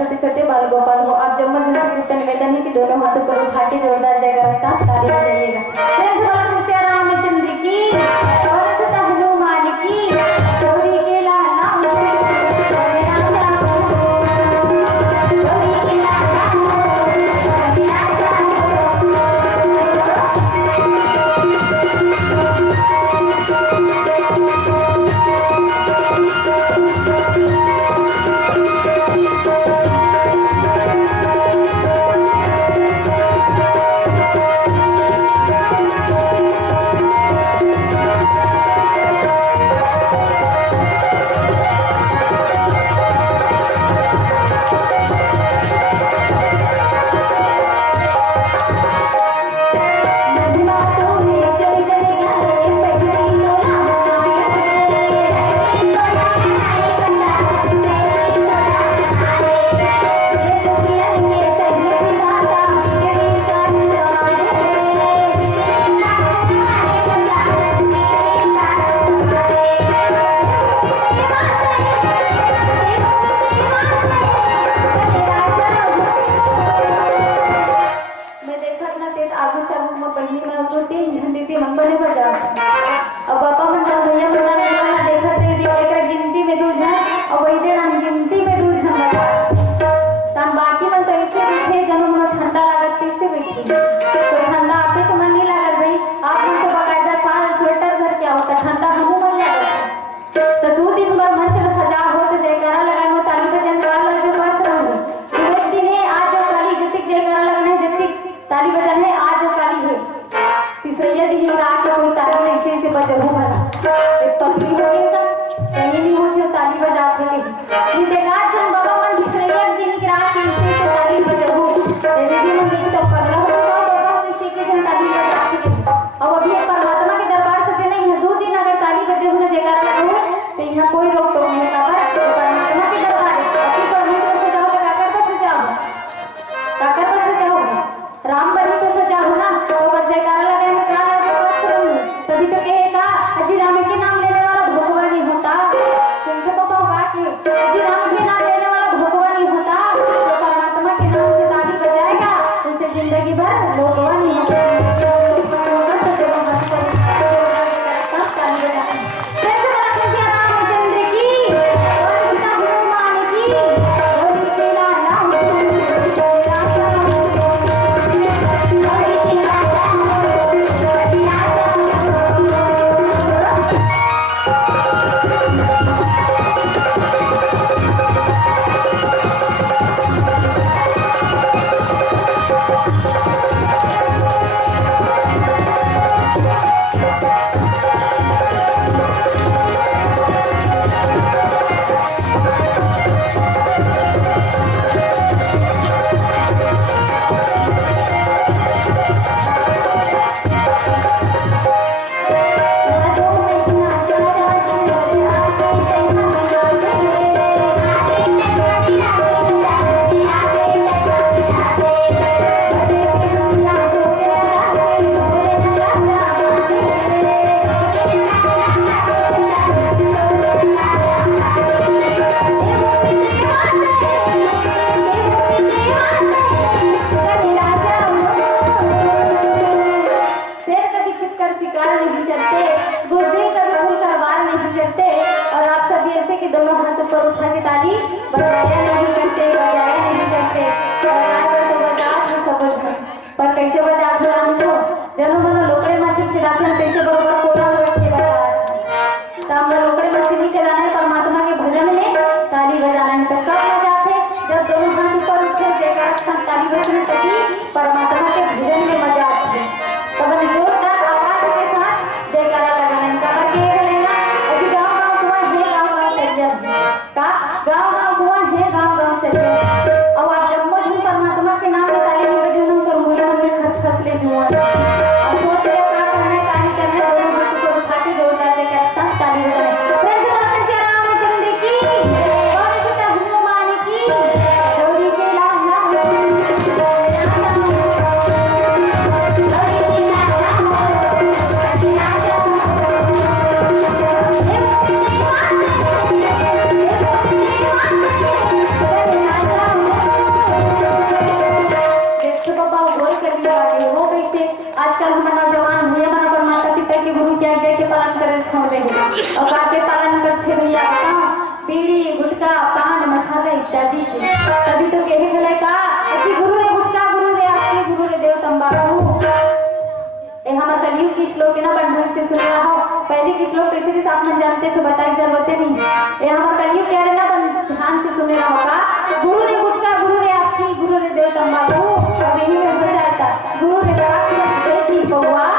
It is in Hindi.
छोटे छोटे बाल गोपाल हो। आप जब मजूर कीर्तन निवेदन है कि दोनों हाथों पर उठा के जोरदार जयकारा साथ ताली बजाइएगा। प्रेम से बोलो श्री रामचंद्र की और सदा हनुमान की गौरी के लाला और काके पालन करते भैया बताओ बीड़ी गुटखा पान मसाला इत्यादि तभी तो कहे चले का कि गुरु रे गुटखा गुरु रे आपकी गुरु रे देव तंबाकू ये हमारे कलयुग की श्लोक है ना बड़ ढंग से सुन रहा हो पहले की श्लोक कैसे भी आप जानते थे बताए जरूरत नहीं ये हमारे कलयुग कह रहे ना ध्यान से सुन रहा होगा गुरु रे गुटखा गुरु रे आपकी गुरु रे देव तंबाकू अब यही में हो जाता गुरु रे देसी पौवा